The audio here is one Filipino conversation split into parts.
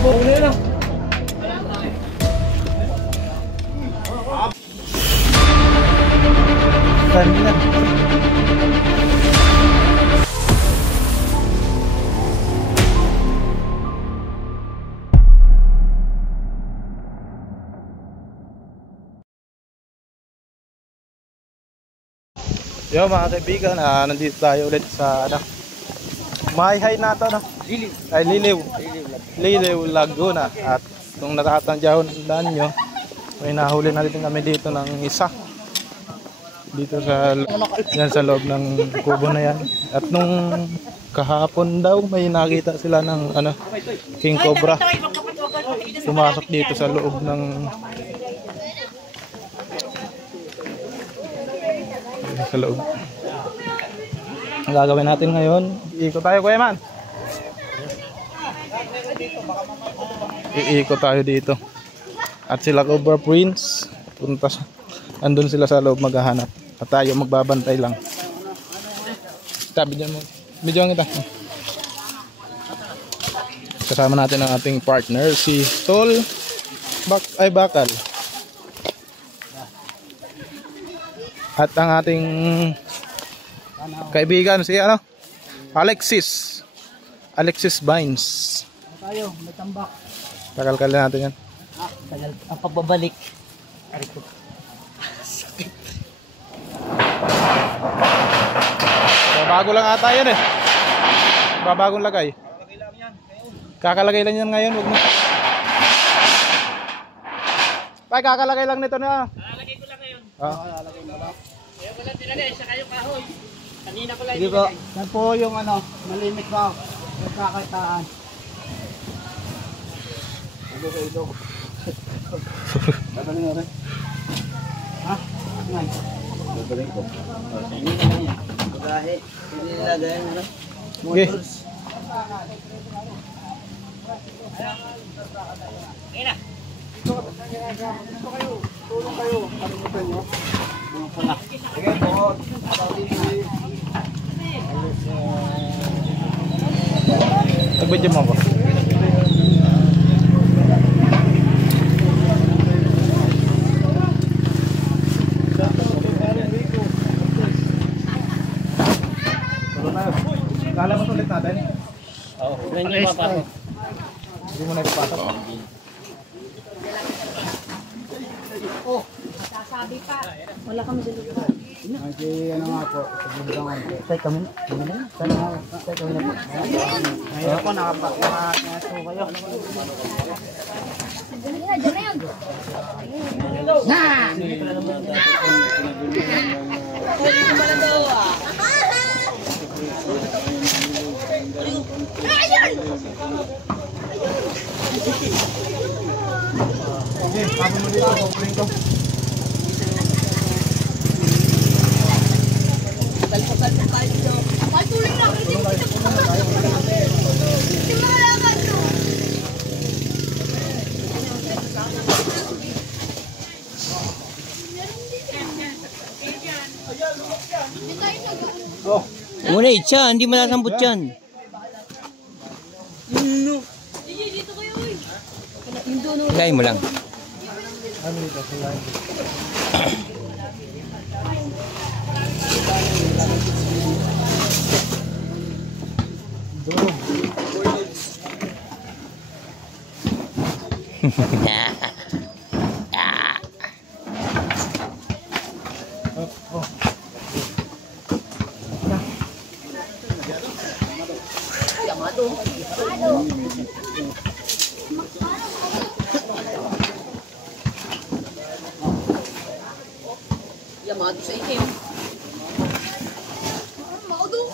Yo mga kaibigan, nandito tayo ulit sa Mahihay na ito, no? Liliw Laguna. At kung natatandaan nyo, may nahuli na rin kami dito ng isa dito sa loob ng kubo na yan. At nung kahapon daw may nakita sila ng king cobra pumasok dito sa loob ng Ang gagawin natin ngayon, iikot tayo, Kuya Man. Iikot tayo dito. At sila Cobra Prince, andun sila sa loob maghahanap. At tayo magbabantay lang. Tabi dyan mo. Bidyoan kita. Kasama natin ang ating partner, si Tol Bakal. At ang ating kaibigan si Alexis Vines. Tayo, may tambak. Takal natin yan. Tagal ang pagbabalik. Sakit. Bago lang ata yan eh. Babagong lagay. Kakalagay lang yan ngayon, wag mo. Tay, kakalagay lang nito na. Lalagay ko lang ngayon. Lalagay mo lang. Kaya ko lang nilagay, saka yung kahoy. Kanina ko lang hindi po. Yan po yung malimit ko. Yung kakitaan. Ito. Babalik mo rin. Ha? Ngay. Babalik ko. Hindi na yan. Bagahe. Hindi nilagay mo. Motors. Ayun na. Dito kayo. Tulong kayo. Kalimutan nyo. Pala. Sige po. Nagbidyo mo ako. Kala mo ulit natin? Oo. Ganyan yung papasok. Hindi mo na ipapasok. Oh, sasabi pa. Wala kami sa lugar. Ay, ano nga po. Sabihan ko. Tay kami na. Kami na. Tay kami na po. Ngayon po, nakapasuko kayo. Dyan na yun. Na! Pwede ko pala daw ah. Ayun! Okay, kami mo dito. Kukuling ko. Palpapalpa tayo dito. Patuloy na. Hindi mo Hindi mo malaman to. Oh. Muna itcha, hindi malasambot yan. Dito kayo uy. Lagay mo lang. Yamado sa ikim. Maudo.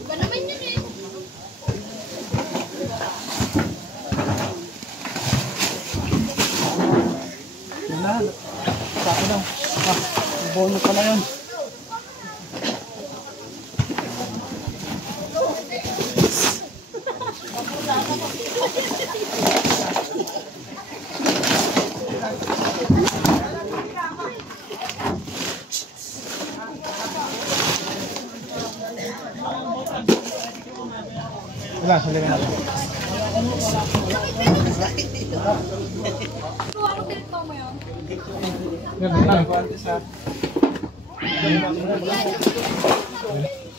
Iba naman yun eh. Yan na. Sa akin lang. Bono pala yun. Wala, sabi natin.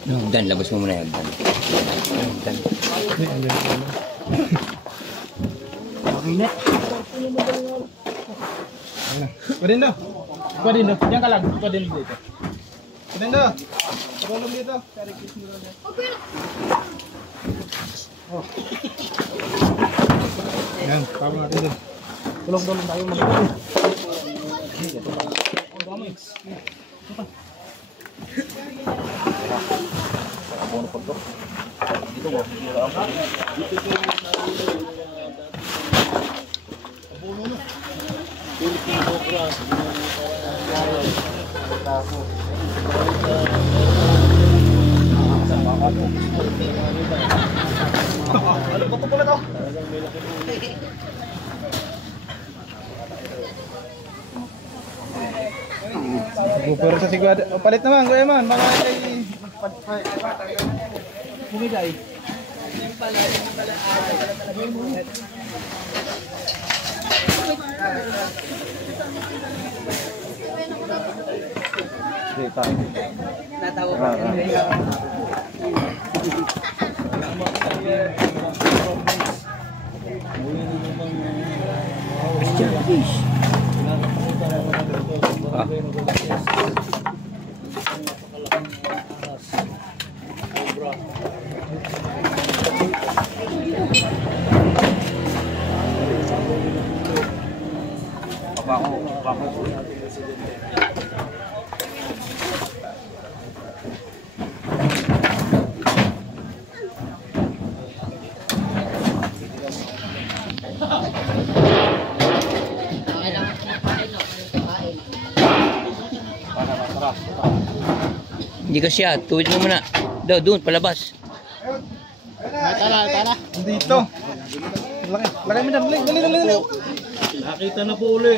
Hagdan, labas mo muna yung hagdan. Hagdan. Makinet. Padindo. Padindo. Diyan ka lang. Padindo dito. Padindo. Tulong dito. Oh. Yan, tawag natin din. Tulong-tulong tayo mag-tulong. Ano ba ito pala to? Bupero sa sigwada. O, palit naman, kuya man. Baka ay... Bumigay. Natawa pa. Hindi ka siya, tuwid mo muna. Doon, palabas. Tara. Dito. Lagay mo dyan. Dali. Nakita na po uli.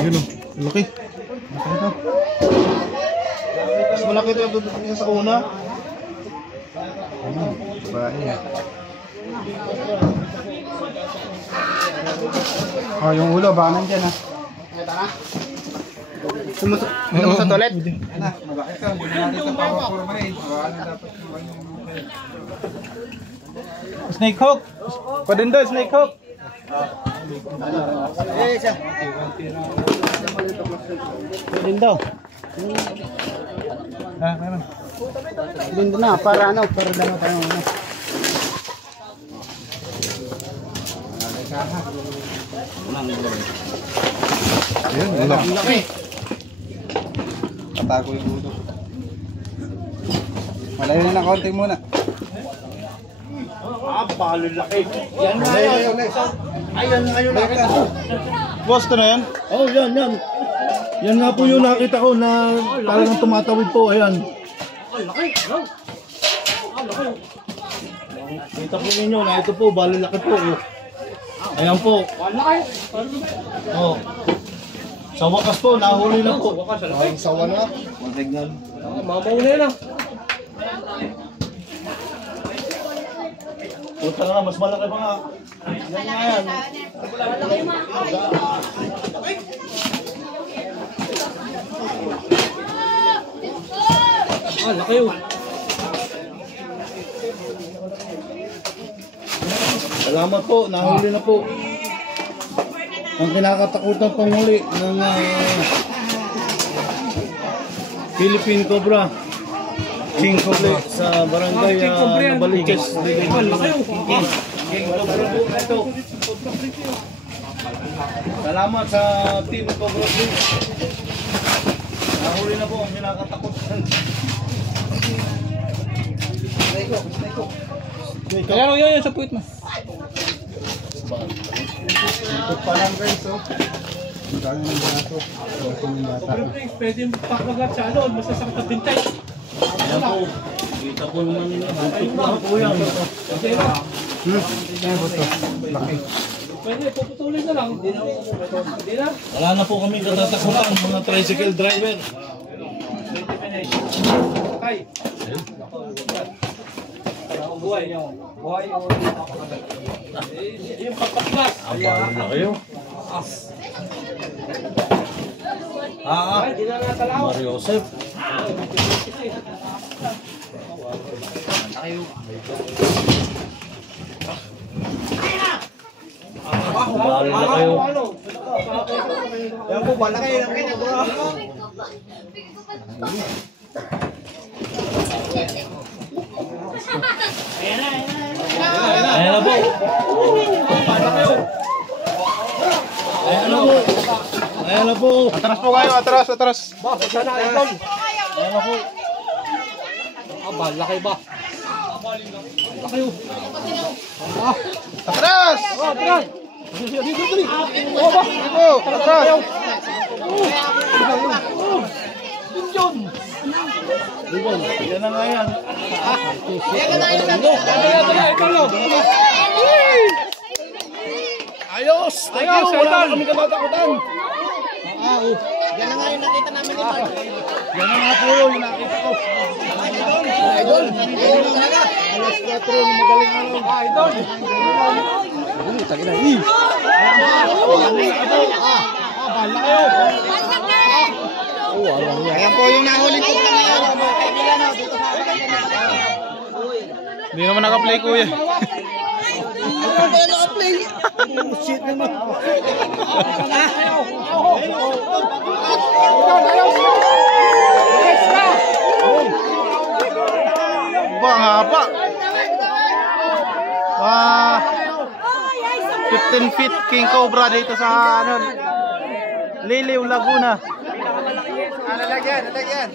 Ayun o. Laki. Mas malaki ito yung sa una. Oh, yung ulo baka nandyan ha. Mo sa toilet? Snake hook. Padindo, snake hook. Padindo. Meron. Padindo na, para dalawa tayo. Ayun, laki. Tatago yung ulo. Malayo na ng konti muna. Balo laki. Yan na yan. Ayan nakita ko. Boss ko na yan? Oh, yan. Yan nga po yung nakita ko na talagang tumatawid po. Ayan. Kita po ninyo na ito po, balo laki po. Ayan po. Oh. Sa wakas po, nahuli na po. Ay, sawa na. Tignan. Mamauli na. Puta nga, mas malaki pa nga. Yan nga yan. Laki yun. Salamat po, nahuli na po. Ang kinakatakutan panghuli ng Philippine Cobra. King Cobra sa barangay Nabaliches. King Cobra po ito. Salamat sa Team Cobra Police. Nahuli na po ang kinakatakutan. Kaya yun sa puwit mo. Ito pa lang guys, oh. Magkano ng barato? Pwede pakagat sa ano, masasakit na bintay. Ayan po. Kita po naman nila. Buntot na po yan. Ayan po ito. Laki. Wala na po kami katatakutan mga tricycle driver. Abala na kayo. Mario Joseph. Abala na kayo. Yan po, bala kayo lang kayo. Ayan na po. Ayan na po. Ayan na po. Atras po kayo, atras, atras. Ayan na po. Atras! Atras! Atras! Yan na nga yan. Ayos! Thank you! Wala na kami katatakutan. Yan na nga yung nakita namin ni Mark. Yan na nga po yung nakita ko. Idol! Idol talaga! Alas 4 ng madaling araw. Idol! Bala kayo! Ayan po yung nahuling ko na ngayon. Mga kaibigan, dito sa akin. Hindi naman naka-play kuya. Naka-play. Shit naman. Ba, ang haba. 15 feet King Cobra dito sa ano, Liliw, Laguna. Lalagyan, lalagyan.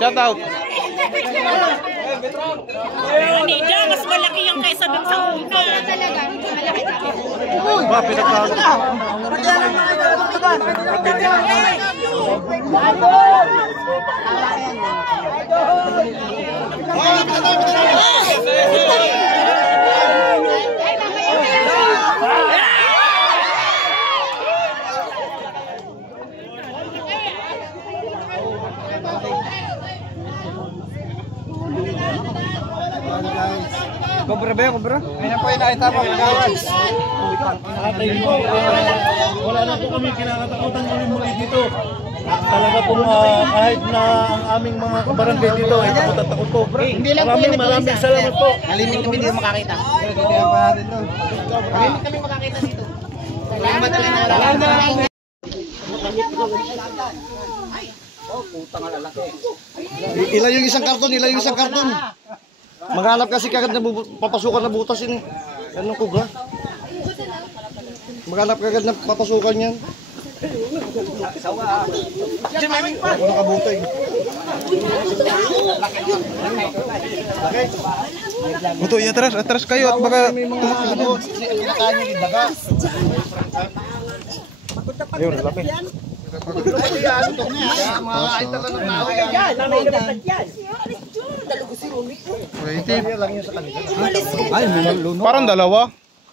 Shout out. Nida, mas malaki yung kaysa dun sa una. Talaga, malaki. Ba, pinagkago. Cobra ba yun, Cobra? Ngayon po yung nakita po, kagawan. Wala na po kami kinakatakutan muli dito. Talaga po kahit na ang aming mga kabarangay dito ay takot at takot po. Maraming salamat po. Malimit kami dito makakita. Kaya pa natin doon. Malimit kami makakita dito. Salamat na. Ilan yung isang karton, ilan yung isang karton. Maghanap kasi kagad na papasukan na butas yun eh. Anong kubra? Maghanap kagad na papasukan yan. Ano kabutay? Buto, atras, atras kayo at baka Ano, kinakain yung daga. ayun, laki. Mga idol lang ng tao yan. Parang dalawa.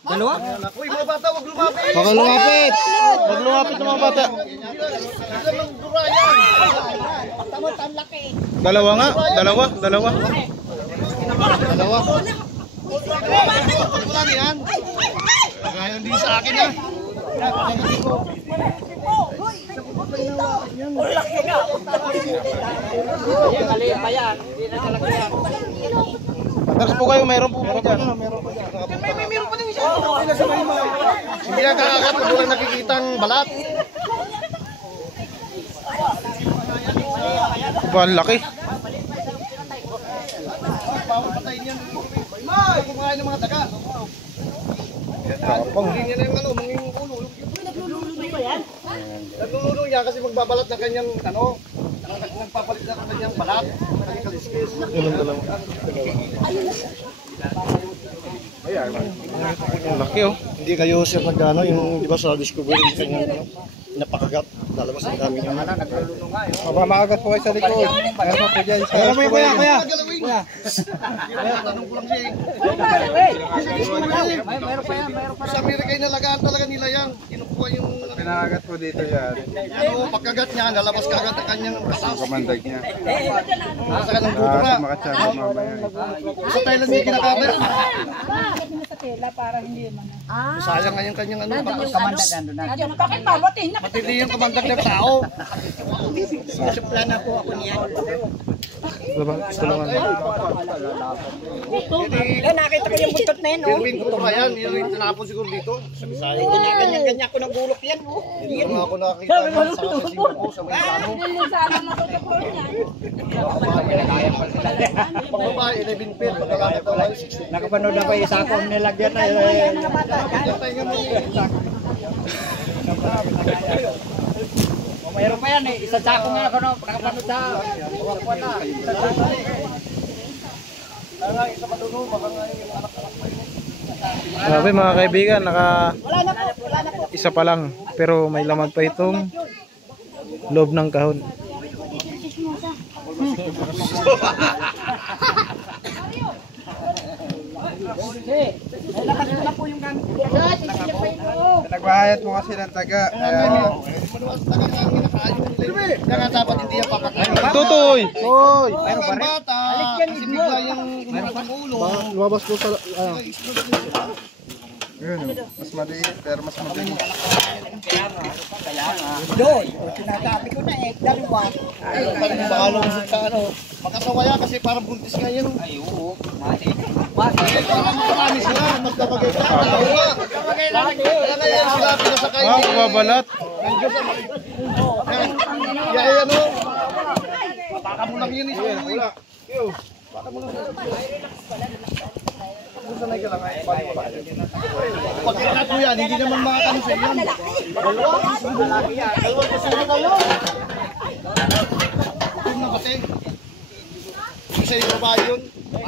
Uy, mga bata, wag lumapit. Baka lumapit. Wag lumapit ng mga bata. Dalawa nga, dalawa. Dalawa. Wala na yan. Kaya hindi sa akin ah. Atras po kayo, mayroon po po dyan. Hindi na kakagat, walang nakikitang balat. Ba, ang laki. Papatayin yan. May kumain ng mga daga. Hindi niya na yung ano, manging ulo. Naglululong ba yan? Naglululong yan kasi magbabalat ng kanyang ano, nagpapalit na ng kanyang balat. Naging kaliskis. Ang laki oh. Hindi kayo sir nagano yung di ba sa Discovery yung kanyang ano, napakagat. lalabas ang kami. Mamagas po kayo sa likod. Meron po dyan. Meron po kuya. Kuya. Tanong ko lang siya eh. Sa Amerika ay nalagaan talaga nila yan. Kinukuha yung Pinakagat po dito yan. pagkagat niya, lalabas kagad ang kanyang kasas. Kamandag niya. Masaka ng bubura. Makatsaga mamaya. Sa Thailand niya kinakatay. Bakit mo sa tela para hindi man. Sayang nga yung kanyang ano. Bakit mabuti na? Matindi yung kamandag ng tao. Diba? Tulungan mo. Nakita ko yung buntot na yun, oh. Pirwin ko to ba yan? Yung tinapon siguro dito. Sa Bisaya. Ganyan-ganyan ko ng gulok yan, oh. Hindi ko nga ako nakakita yan sa Singapore, sa Manzano. Sana matutupon niya. Pang babae, 11 feet. Pag lalaki daw ay 16. Nakapanood na ba yung isa akong nilagyan na yun? Mayroon pa yan eh. Isa sako nga ako nakapanood sa wakwan na. Grabe mga kaibigan, isa pa lang. Pero may lamag pa itong loob ng kahon. Nagbahayat mo kasi ng taga. Kaya nga dapat hindi yan papatay. Tutoy! Hoy! Ang bata! Kasi bigla yung umunod ang ulo. Lumabas po sa... Yun, mas maliit pero mas mabilis. Doon, sinasabi ko na eh, dalawa. Baka lumusot sa ano. Makasawaya kasi parang buntis nga yan. Ay, oo. Parang marami sila. Magkabagay ka. Kaya ngayon sila pinasakay. Ah, kumabalat. Nandiyo sa... Kaya ano? Baka mo lang yun. Wala. Baka mo lang yun. Sanay ka lang ay pag ikato yan, hindi naman makakano sa iyan. Dalawa? Lalaki yan. Dalawa kasi na kayo. Ito na pati. Isa yung babae yun. Ito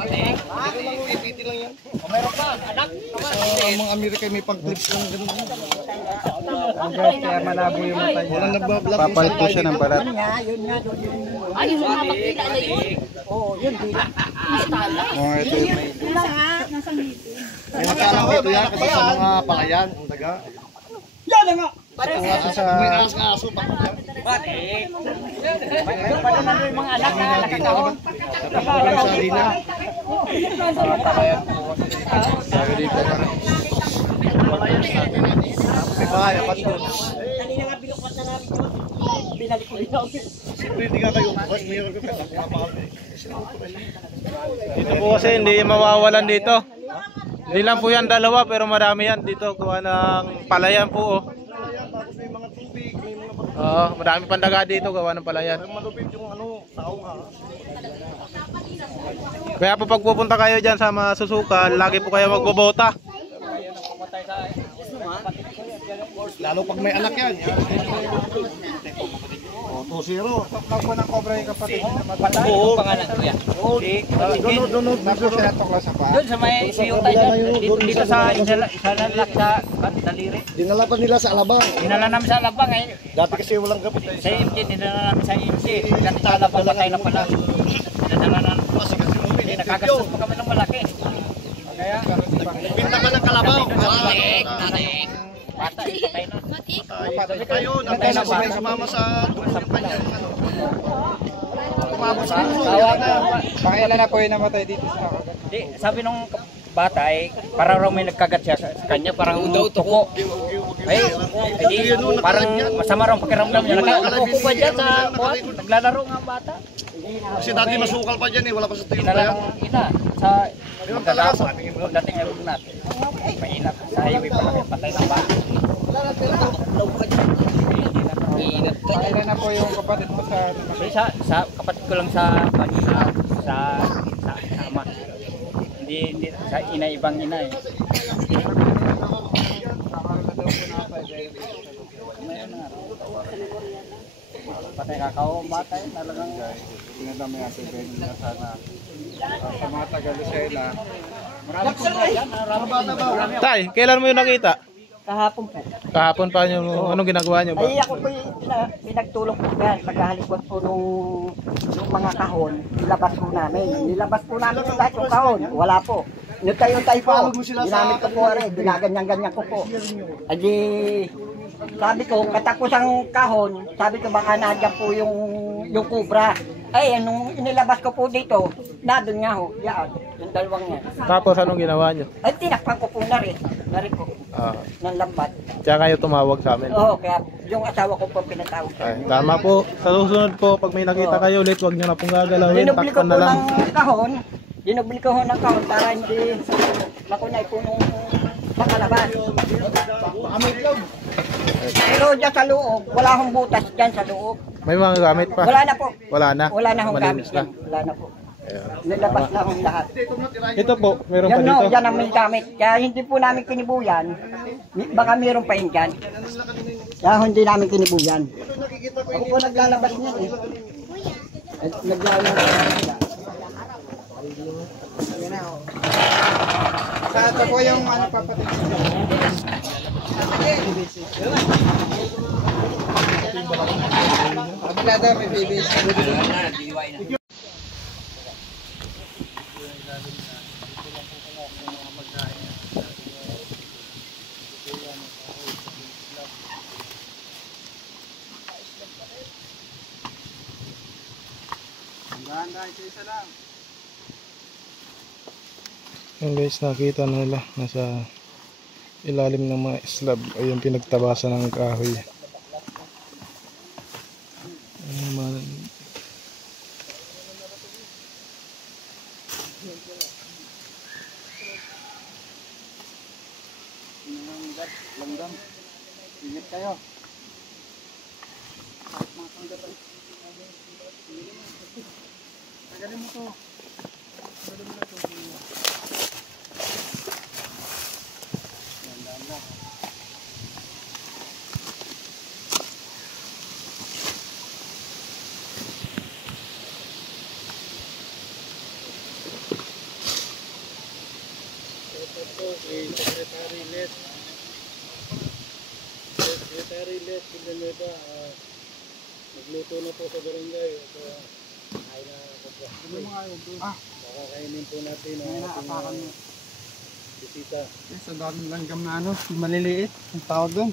lang yung ipiti lang yan. Meron pa, anak. Ang mga Amerika may pang-clips lang ganun. Kaya malabo yung mata niya. Walang nagbablog. Papalit po siya ng balat. Yun nga, doon yun. Ay, yung makakita na yun. Oo, yun din. Oh, ito yung may... Nasa ngipin. May nakalang dito yan kasi sa mga palayan, ang daga. Yan na nga! May aas nga aso pa. Mayroon pa naman yung mga anak na nakataon. Sa Lina. Sabi dito pa rin. May bahay, apat doon. Kanina nga binukat na namin yun. Binalik ko rin ako. Siyempre hindi nga kayo umakas, mayroon ka pa. Dito po kasi hindi mawawalan dito. Hindi lang po yan dalawa pero marami yan dito. Kuha ng palayan po oh. Tapos may mga tubig, may mga Oo, marami pandaga dito gawa ng palayan. malupit yung ano, taong ha. Kaya po pag pupunta kayo dyan sa Masusukan, lagi po kayo magbobota. Lalo pag may anak yan. O, 2-0. Pag po ng cobra yung kapatid na Oo, pangalan ko yan. Doon, Doon sa may siyong tayo dito sa isalalak sa daliri. dinala pa nila sa Alabang. Dinala namin sa Alabang eh. Dati kasi walang kapit. Sa MJ, dinala namin sa MJ. Kasi sa Alabang patay na pala. Dinala namin. Hindi, nakagastos pa kami ng malaki. Kaya, Pinta ka ng kalabaw. natik. Patay na. Sabi kayo, nantay na sila sumama sa yung kanyang ano. Tumabos sa puso. Pakailan na po yung namatay dito sa Kagat. Di, sabi nung bata ay para raw may nagkagat siya sa kanya, parang tuko. Ay, hindi, parang masama raw ang pakiramdam niya. Nakaupo pa dyan sa kuwan, naglalaro nga ang bata. Kasi dati masukal pa dyan eh, wala pa sa tuyo Ina kaya. lang ina sa magdadapot. Pagdating ay huwag natin. Mainat. Sa highway pa lang patay ng bata. Pakailan na po yung kapatid mo sa... Sa kapatid ko lang sa ama. Hindi sa ina ibang ina eh. Patay kakao bata eh talagang Pinadami natin kayo na sana sa mga taga-Lucena. marami po na yan. Marami. Tay, kailan mo yung nakita? Kahapon po. Kahapon pa nyo, anong ginagawa nyo ba? Ay, ako po pinagtulong po yan. Pagkahalikot po nung mga kahon, nilabas po namin. Nilabas po namin yung lahat yung kahon. Wala po. Nutayo-tayo po. Ginamit ko po rin. Ginaganyan-ganyan ko po. Adi, sabi ko, katapos ang kahon, sabi ko baka nandiyan po yung kubra. Ay, nung inilabas ko po dito, nandun nga ho, yan, yung dalawang yan. Tapos anong ginawa nyo? Ay, tinakpan ko po na rin po, ng lambat. Kaya kayo tumawag sa amin. Oo, kaya yung asawa ko po pinatawag. Ay, tama po. Sa susunod po, pag may nakita kayo ulit, huwag nyo na pong gagalawin. Dinubli ko Takpan po na lang. ng kahon, dinubli ko ho ng kahon para hindi makunay po nung makalabas. Pero dyan sa loob, wala akong butas dyan sa loob. May mga gamit pa? Wala na po. Wala na? Wala na akong gamit Malinis na. dyan. Wala na po. Nilabas na akong lahat. Ito po, meron pa Yan dito. no, yan ang may gamit. Kaya hindi po namin kinibuyan. Baka meron pa yun dyan. Kaya hindi namin kinibuyan. Ako po naglalabas niyan eh. Naglalabas niya. Ito po yung ano papatid. Abulada may babies. Yan guys, nakita nila nasa ilalim ng mga slab ay yung pinagtabasan ng kahoy. Ayan, Langgam. Ingat kayo. Tagalin mo to. Secretary Les Villanueva, nagluto na po sa barangay. Kain na po po. Makakainin po natin ang ating bisita. Sa daming langgam na ano, maliliit. Ang tawag doon.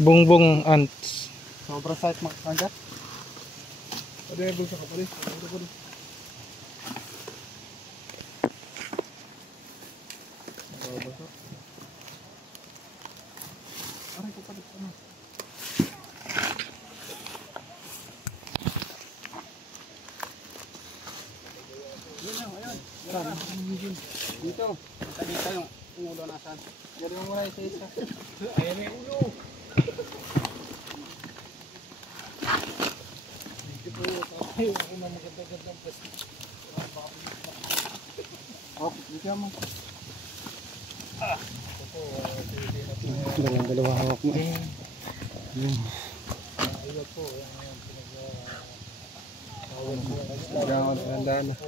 Bungbong ants. Sobra size makakagat. Pwede na bulsa ka pa rin. Dito. Dito yung ulo nasan. Gari mo muna isa-isa. Ayan yung ulo. Oh, dito mo. Dalawa hawak mo.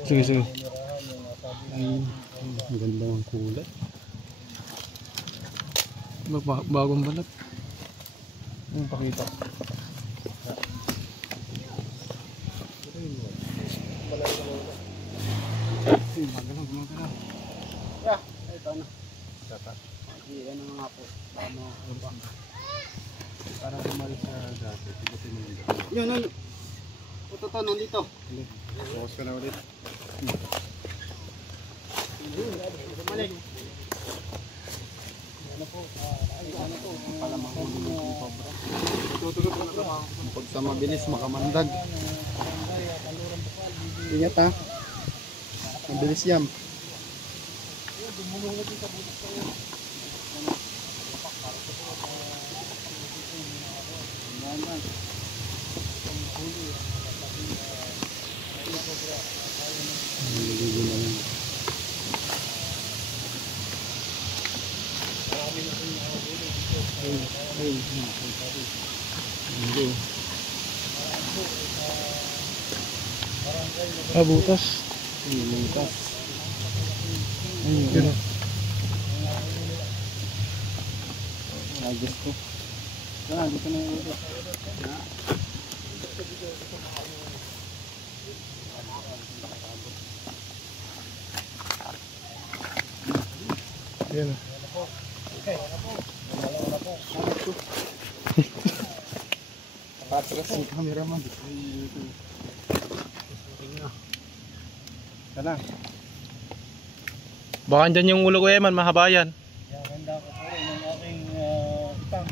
Sige, sige. Ang ganda ng kulay. Bagong balat. Ang pakita. Ito na. Ano nga po. Para bumalik sa dati. Yun. Ito nandito. Bawas ka na ulit. Bumalik. Ano po? Palamahulog yung sobra. Tutulog ko na. Pag sa mabilis makamandag. Ingat ha. Mabilis yan. Butas. Butas. Ayun. Diyos ko. Dito na yung ulo. Yan. Patras si cameraman. Sana. Baka dyan yung ulo ko Eman, mahaba yan. Handa ko po rin ang aking tang.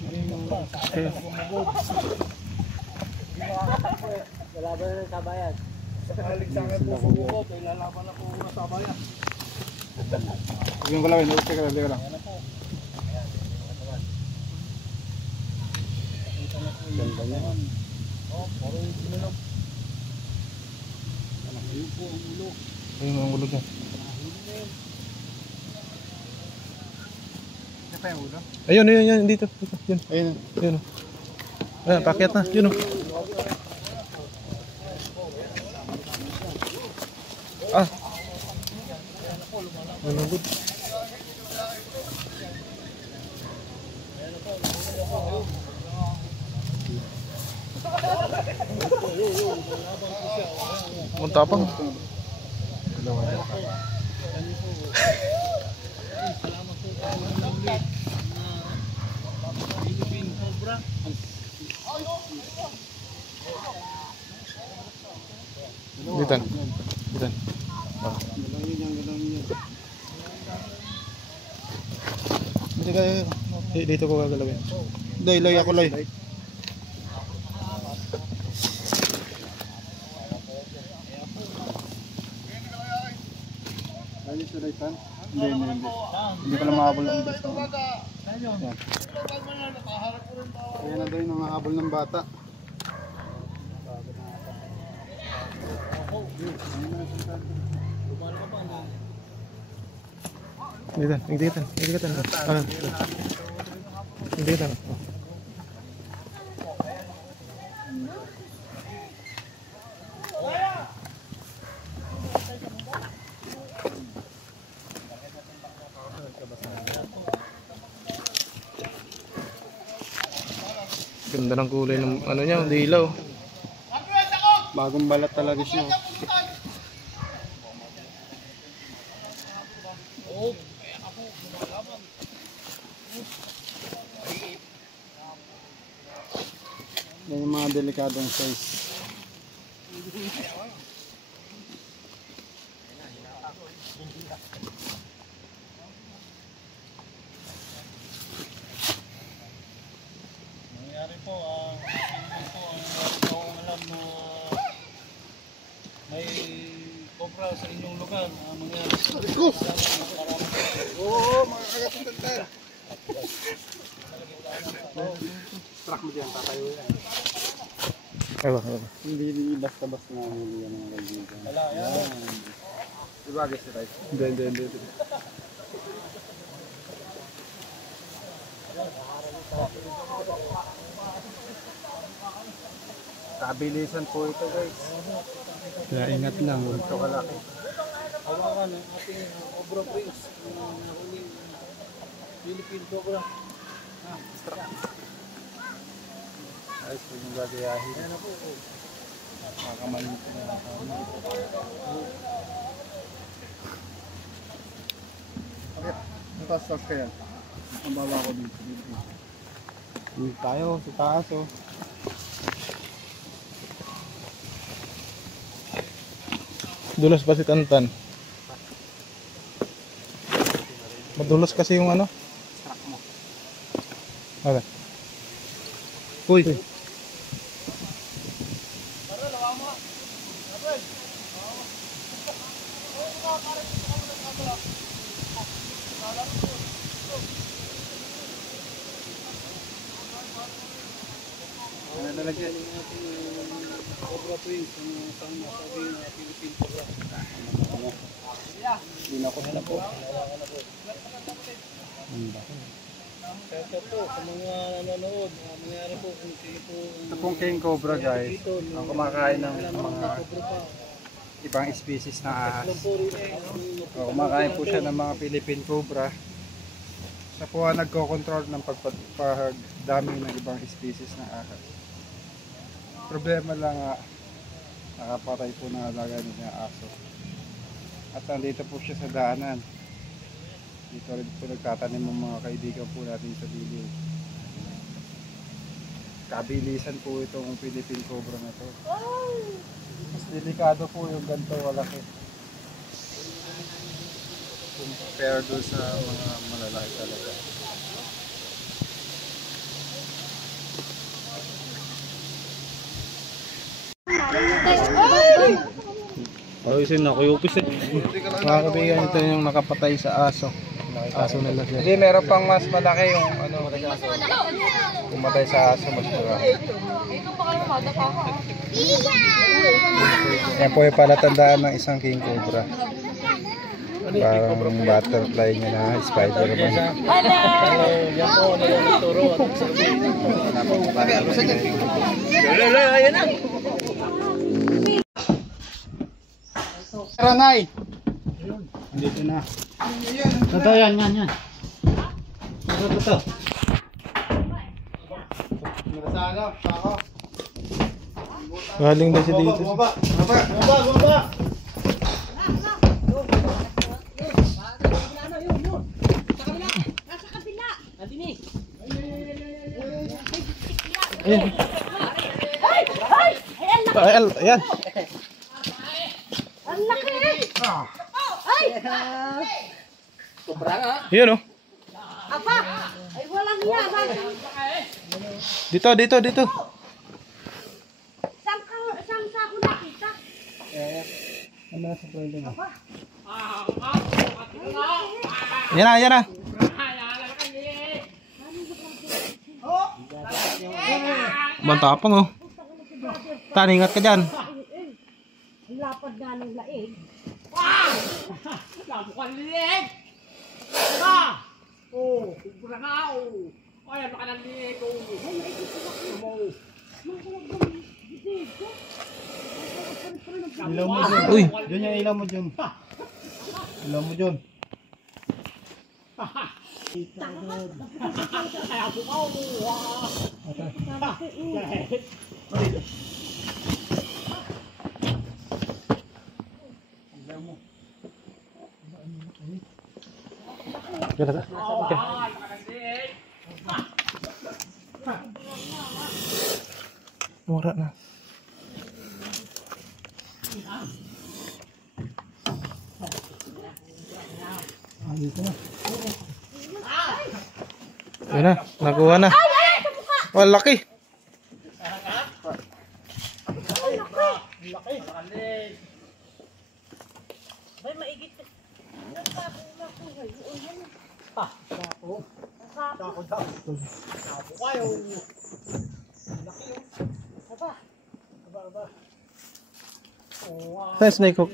Okay. Lalaban na sa bayan. Sakaling sa akin po sumukot, ay lalaban na po sa bayan. Tignan ko lang, teka lang. Ganda niya. Oh, puro yung sinulog. Ayun po ang ulo. Ayun ang ulo dyan. Ano pa yung ulo? Ayun, dito. Yun. Ayun. Yun. Ayan, pakyat na. Yun. Ah. Malugod. Munta pa. Philippine Cobra. Ditan. Galawin yan. Hindi kayo. Dito ko gagalawin. Loy ako loy. Ayos na daytan? Hindi. Hindi pala mahabol ang bata. Ayan na daw yung nangahabol ng bata. Ditan. Ditan. Ganda ng kulay ng ano niya, dilaw. Bagong balat talaga siya. Yan yung mga delikadong size. Nangyari po, ang alam mo may cobra sa inyong lugar. Mangyari po. Oo, mga kagatang. Truck mo dyan, tatayo yan. Ewa. Hindi basta-basta na huli yan mga kaibigan. Wala yan. Ibagay sa tayo. Hindi. Kabilisan po ito guys. Kaya ingat lang. Ito kalaki. Hawakan ang ating Cobra Prince. Nahuling Philippine Cobra. Ayos po yung gagayahin. Ayan na po. Makamalito na okay. Natasas ka yan. Ang baba ko dito. Hindi tayo sa taas oh. Dulas pa si Tantan. Madulas kasi yung ano. Okay. Uy. Nalagyan natin Cobra Prince ang nasabing Philippine Cobra. Hindi na po. Kaya po, sa mga nanonood, mangyari po kung sino po ito pong King Cobra guys, ang kumakain ng mga ibang species na ahas. Kumakain po siya ng mga Philippine Cobra. Siya po ang nagko-control ng pagdami ng ibang species ng ahas. Problema lang nakapatay po ng alaga niya aso. At nandito po siya sa daanan. Dito rin po nagtatanim ng mga kaibigan po natin sa Bilyo. Kabilisan po itong Philippine Cobra na to. Mas delikado po yung ganito walaki. Compare doon sa mga malalaki talaga. Mga kaibigan, ito yung nakapatay sa aso. Aso nila siya. Hindi, meron pang mas malaki yung pumatay sa aso, mas malaki. Yan po yung palatandaan ng isang king cobra. Parang butterfly niya na Spider-Man. Yan po, nagtuturo at sabihin. Ayan na. Ranay! Andito na. Ito yan. Ito. Nasala, ako. Galing ba siya dito? Baba. Ayan. Ang laki! Ay! Yun oh. Apa! Ay, walang hiya ba? Dito. Saan sa ako nakita? Ano sa pwede mo? Yan na. Bantapang oh. Ingat ka dyan. Ang lapad nga ng laig. Ilaw mo dyan. Uy. Dyan yung ilaw mo dyan. Ilaw mo dyan. Mura na. Yun na, nakuha na. Oh, laki. Ay, maigit. Saan snake hook?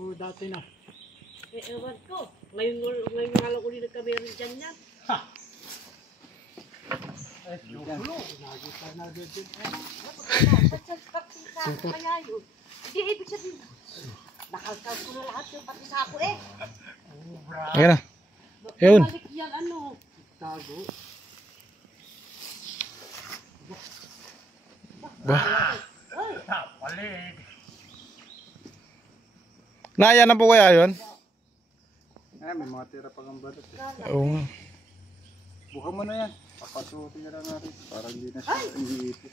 Oo, dati na. Eh, ewan ko. Ngayon nga lang ulit nagkameron dyan yan. Kaya yun. Hindi, ibig sabihin. Nakalkal ko na lahat yung pati sa ako eh. Ayan na. Yun. Balik yan, ano. Tago. Naya na po kaya yun? May mga tira pang balot eh. Oo nga. Buka mo na yan. Papasutin na lang natin. Para hindi na siya iniipit.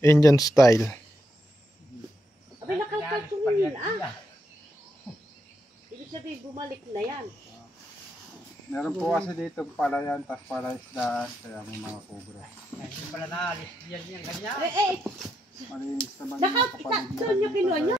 Indian style. Abay, nakalkal tumingin ah. Ibig sabihin, bumalik na yan. Meron po kasi dito palayan, tas palaisdaan, kaya may mga cobra. Hindi pala naalis yan ganyan. Eh, Malinis naman yung doon yung kinuha niyo.